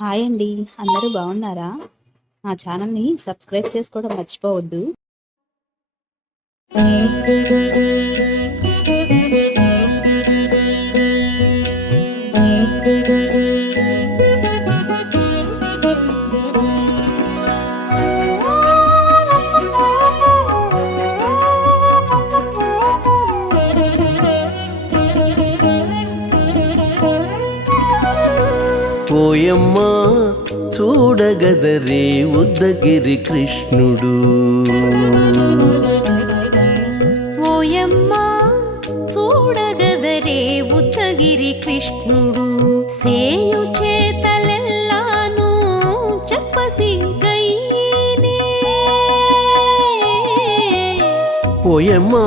Hi అండి. అందరూ బాగున్నారా? మా ఛానల్‌ని సబ్స్క్రైబ్ చేసుకోవడం మర్చిపోవద్దు. ఓయమ్మా చూడగదరే ఉద్దగిరి కృష్ణుడు. ఓయమ్మా చూడగదరే ఉద్దగిరి కృష్ణుడు. సేయు చేతలెల్లాను చెప్పసిగ్గయ్యేనే. ఓయమ్మా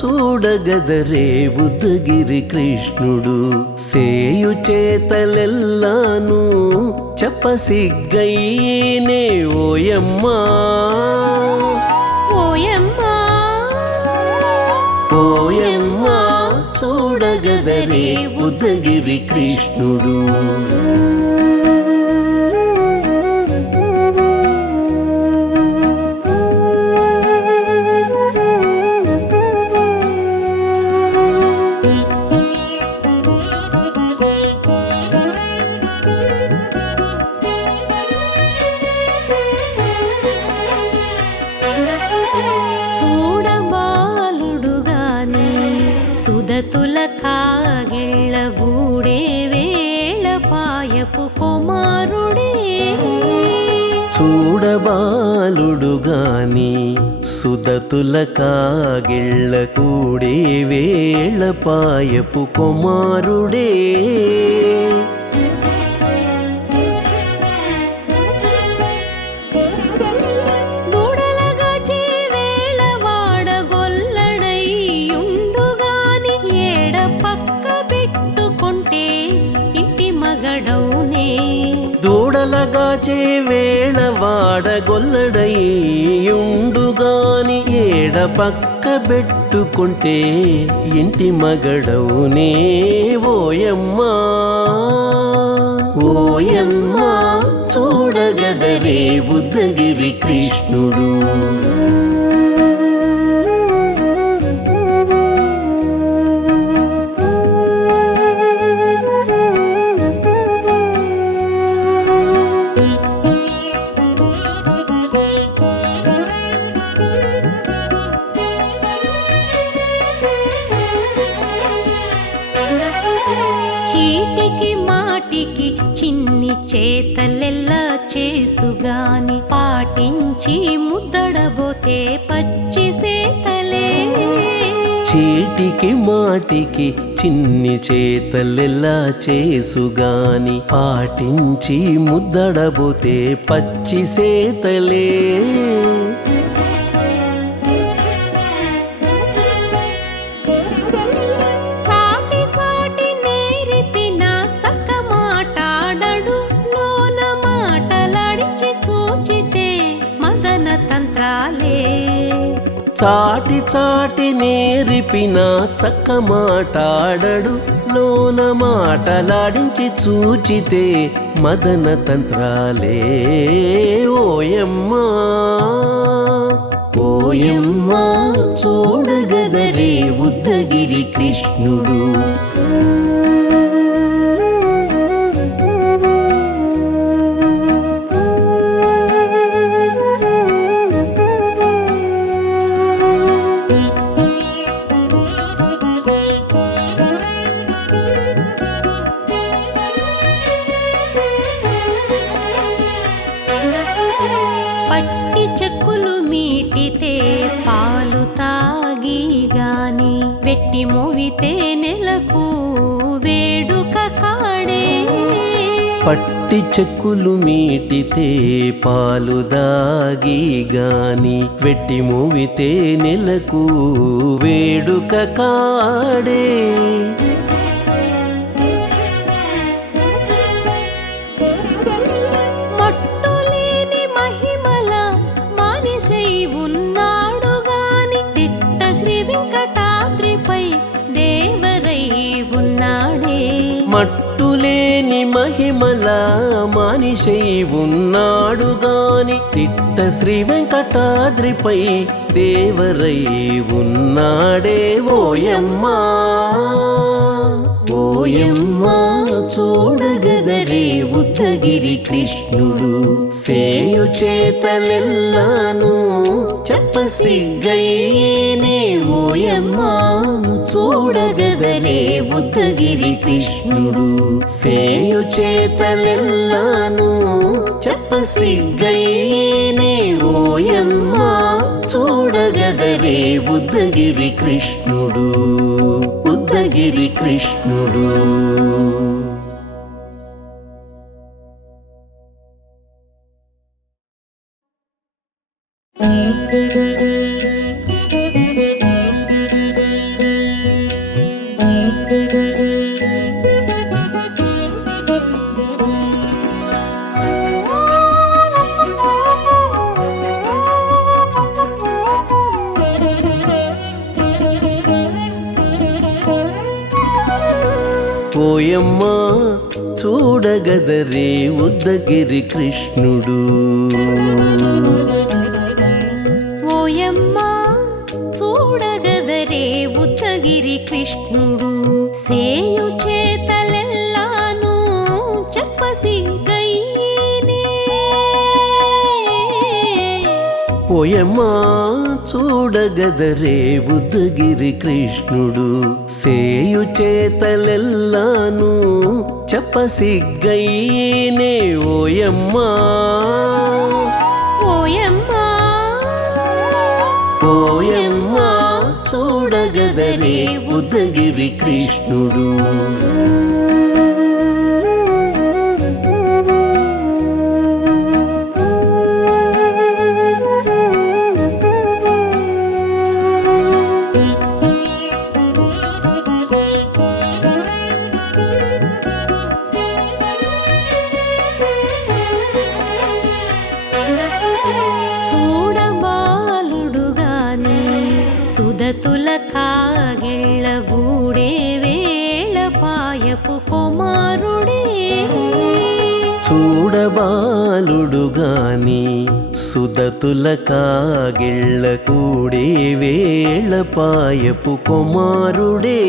చూడగదరే ఉద్దగిరి కృష్ణుడు. సేయు చేతలెల్లాను చెప్పసిగ్గయ్యేనే. ఓయమ్మా ఓయమ్మా ఓయమ్మా చూడగదరే ఉద్దగిరి కృష్ణుడు. సుదతుల కాగిళ్ళ గూడే వేళ పాయపు కుమారుడే. చూడబాలుడు గాని సుదతుల కాగిళ్ళ కూడే వేళ పాయపు కుమారుడే. దూడలగాచే వేళ వాడగొల్లడయ్యుండుగాని ఏడ పక్క పెట్టుకుంటే ఇంటి మగడవునే. ఓయమ్మా ఓయమ్మా చూడగదరే ఉద్దగిరి కృష్ణుడు. చీటికి మాటికి చిన్ని చేతలెల్లా చేసుగాని పాటించి ముద్దడబోతే పచ్చి సేతలే. చీటికి మాటికి చిన్ని చేతలెల్లా చేసుగాని పాటించి ముద్దడబోతే పచ్చి సేతలే. చాటి చాటి నేరిపిన చక్క మాటాడడు లోన మాటలాడించి చూచితే మదన తంత్రాలే. ఓయమ్మా ఓయమ్మా చూడగదరే ఉద్దగిరి కృష్ణుడు. పట్టి చెక్కులు మీటితే పాలు తాగి గాని వెట్టి మోవితే నెలకు వేడుక కాడే. పట్టి చెక్కులు మీటితే పాలు దాగి గాని వెట్టి మోవితే నెలకు వేడుక కాడే. మట్టులేని మహిమ తిరుమల మానిషై ఉన్నాడు గాని తిట్ట శ్రీ వెంకటాద్రిపై దేవరై ఉన్నాడే ఓయమ్మా ఓయమ్మా చూడగదరే ఉద్దగిరి కృష్ణుడు సేయు చేతలెల్లాను చెప్పసిగ్గయ్యేనే ఓయమ్మా చూడగదరే ఉద్దగిరి కృష్ణుడు సేయు చేతలెల్లాను చెప్పసిగ్గయ్యేనే ఓయమ్మా చూడగదరే ఉద్దగిరి కృష్ణుడు ఉద్దగిరి కృష్ణుడు. ఓయమ్మా చూడగదరే ఉద్దగిరి కృష్ణుడు ఓయమ్మా చూడగదరే ఉద్దగిరి కృష్ణుడు సేయు చేతలెల్లాను చెప్పసిగ్గయ్యేనే ఓయమ్మా చూడగదరే ఉద్దగిరి కృష్ణుడు సేయు చేతలెల్లాను చెప్పసిగ్గయ్యేనే ఓయమ్మా ఓయమ్మా ఓయమ్మా చూడగదరే ఉద్దగిరి కృష్ణుడు. సుదతుల కాగిళ్ళ గూడే వేళ పాయపు కుమారుడే చూడబాలుడు గాని సుదతుల కాగిళ్ళ కూడే వేళ పాయపు కుమారుడే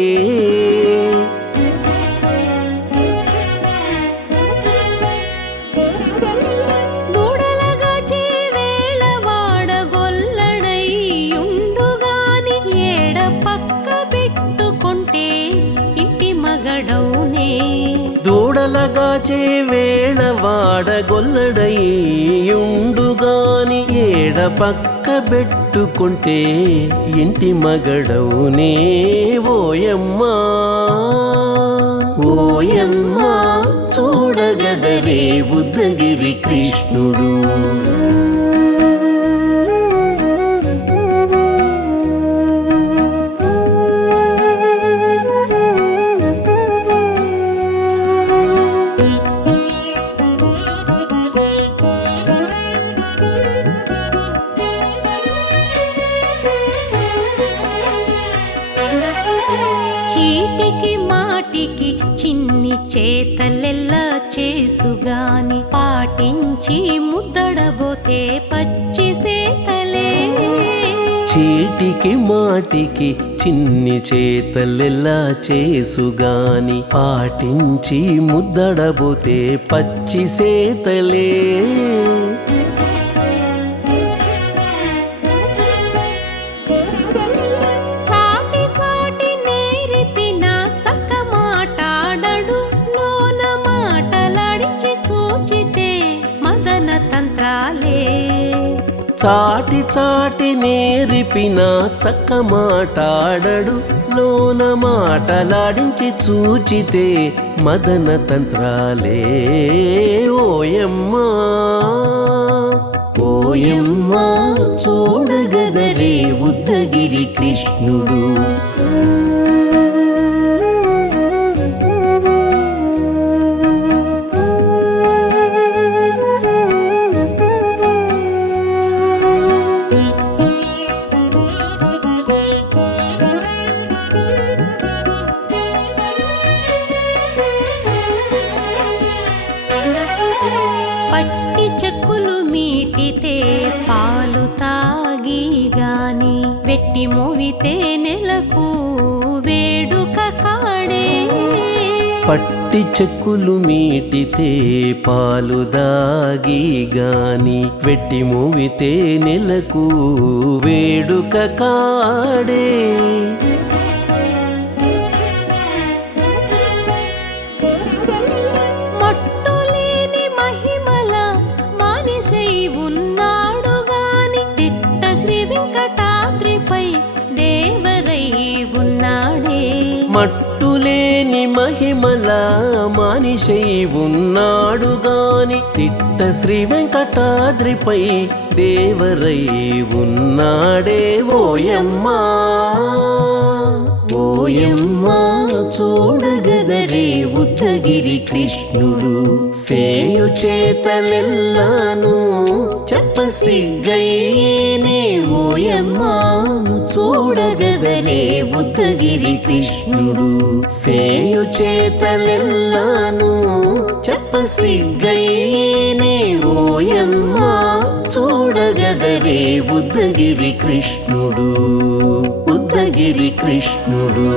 దూడలగాచే వేళ వాడగొల్లడయ్యుండుగాని ఏడ పక్క పెట్టుకుంటే ఇంటి మగడవునే ఓయమ్మా ఓయమ్మా చూడగదరే ఉద్దగిరి కృష్ణుడు. చిన్ని చేతలెల్లా చేసుగాని పాటించి ముద్దడబోతే పచ్చి సేతలే చీటికి మాటికి చిన్ని చేతలెల్లా చేసుగాని పాటించి ముద్దడబోతే పచ్చి సేతలే చాటి చాటి నేరిపిన చక్క మాటాడడు లోన మాటలాడించి చూచితే మదన తంత్రాలే ఓయమ్మా ఓయమ్మా చూడగదరే ఉద్దగిరి కృష్ణుడు. పట్టి చెక్కులు మీటితే పాలు తాగి గాని వెట్టి మోవితే నెలకు వేడుక కాడే. పట్టి చెక్కులు మీటితే పాలు దాగి గాని వెట్టి మూవితే నెలకు వేడుక కాడే. మట్టులేని మహిమల మానిషై ఉన్నాడు గాని తిట్ట శ్రీ వెంకటాద్రిపై దేవరై ఉన్నాడే. మట్టులేని మహిమల మానిషై ఉన్నాడు గాని తిట్ట శ్రీ వెంకటాద్రిపై దేవరై ఉన్నాడే. ఓయమ్మా ఓయమ్మా చూడగదరే ఉద్దగిరి కృష్ణుడు సేయు చేతలెల్లాను చెప్పసిగ్గయ్యేనే. ఓయమ్మా చూడగదరే ఉద్దగిరి కృష్ణుడు సేయు చేతలెల్లాను చెప్పసిగ్గయ్యేనే. ఓయమ్మా చూడగదరే ఉద్దగిరి కృష్ణుడు ఉద్దగిరి కృష్ణుడు.